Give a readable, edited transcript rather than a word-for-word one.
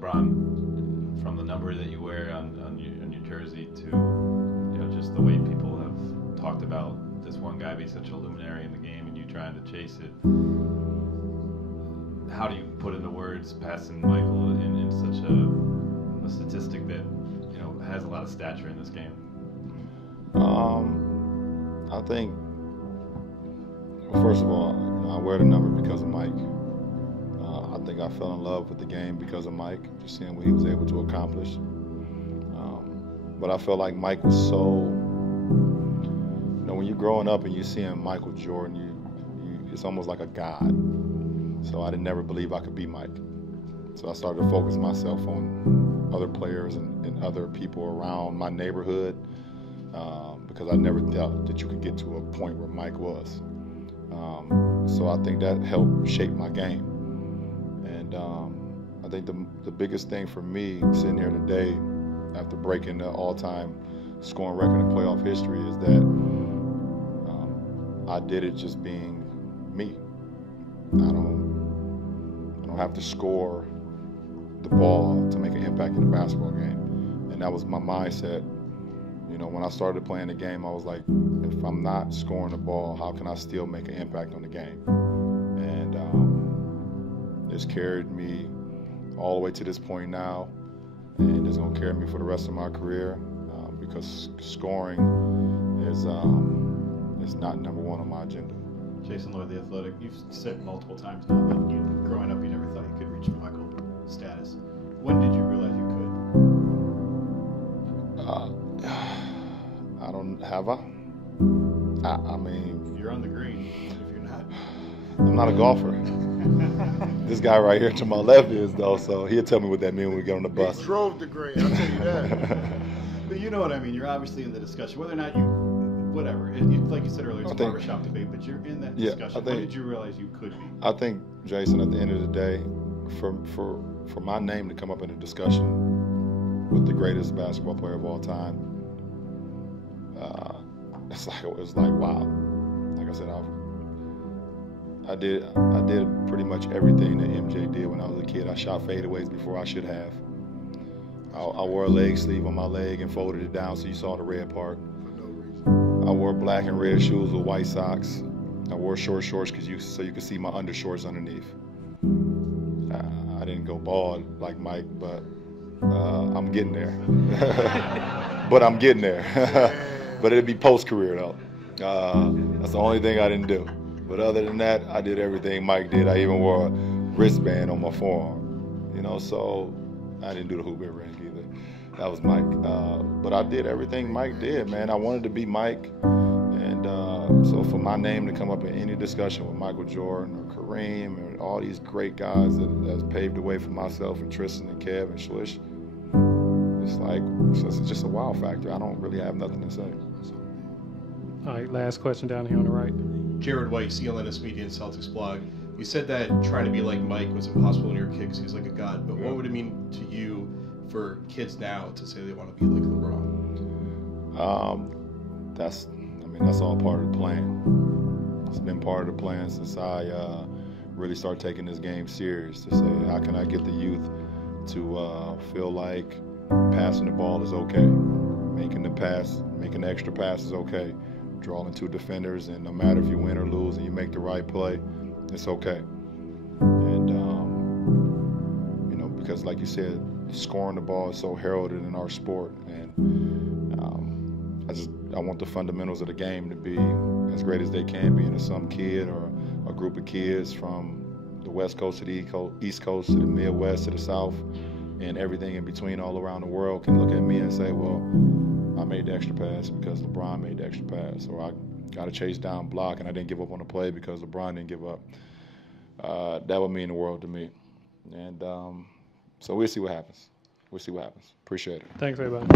LeBron, from the number that you wear on your jersey to just the way people have talked about this one guy being such a luminary in the game and you trying to chase it. How do you put into words passing Michael in such a statistic that has a lot of stature in this game? I think, well, first of all, I wear the number because of Mike. I think I fell in love with the game because of Mike, just seeing what he was able to accomplish. But I felt like Mike was so, when you're growing up and you're seeing Michael Jordan, it's almost like a god. So I didn't never believe I could be Mike. So I started to focus myself on other players and other people around my neighborhood because I never thought that you could get to a point where Mike was. So I think that helped shape my game. And I think the biggest thing for me sitting here today after breaking the all-time scoring record in playoff history is that I did it just being me. I don't have to score the ball to make an impact in a basketball game. And that was my mindset. When I started playing the game, I was like, if I'm not scoring the ball, how can I still make an impact on the game? And it's carried me all the way to this point now, and it's going to carry me for the rest of my career because scoring is not number one on my agenda. Jason Lloyd, The Athletic, you've said multiple times now that growing up you never thought you could reach Michael status. When did you realize you could? I don't have I mean, you're on the green. If you're not, I'm not a golfer. This guy right here to my left is though, so he'll tell me what that means when we get on the bus. He drove the green, I'll tell you that. But you know what I mean. You're obviously in the discussion, whether or not you, whatever. Like you said earlier, it's a barbershop debate, but you're in that discussion. When did you realize you could be? I think, Jason, at the end of the day, for my name to come up in a discussion with the greatest basketball player of all time, it's like wow. Like I said, I did pretty much everything that MJ did when I was a kid. I shot fadeaways before I should have. I wore a leg sleeve on my leg and folded it down so you saw the red part. For no reason. I wore black and red shoes with white socks. I wore short shorts so you could see my undershorts underneath. I didn't go bald like Mike, but I'm getting there. But I'm getting there. But it'd be post-career though. That's the only thing I didn't do. But other than that, I did everything Mike did. I even wore a wristband on my forearm. So I didn't do the hoop ever either. That was Mike. But I did everything Mike did, man. I wanted to be Mike. And so for my name to come up in any discussion with Michael Jordan or Kareem and all these great guys that has paved the way for myself and Tristan and Kev and Schlish, it's just a wow factor. I don't really have nothing to say. All right, last question down here on the right. Jared White, CLNS Media and Celtics blog. You said that trying to be like Mike was impossible when you were a kid because he was like a god. But what would it mean to you for kids now to say they want to be like LeBron? That's all part of the plan. It's been part of the plan since I really started taking this game serious, to say, how can I get the youth to feel like passing the ball is okay, making the extra pass is okay, drawing two defenders, and no matter if you win or lose and you make the right play, it's okay. And because like you said, scoring the ball is so heralded in our sport, and I want the fundamentals of the game to be as great as they can be, and if some kid or a group of kids from the West Coast to the East Coast to the Midwest to the South and everything in between all around the world can look at me and say, well, I made the extra pass because LeBron made the extra pass, or I got a chase down block and I didn't give up on the play because LeBron didn't give up. That would mean the world to me. And so we'll see what happens. Appreciate it. Thanks, everybody.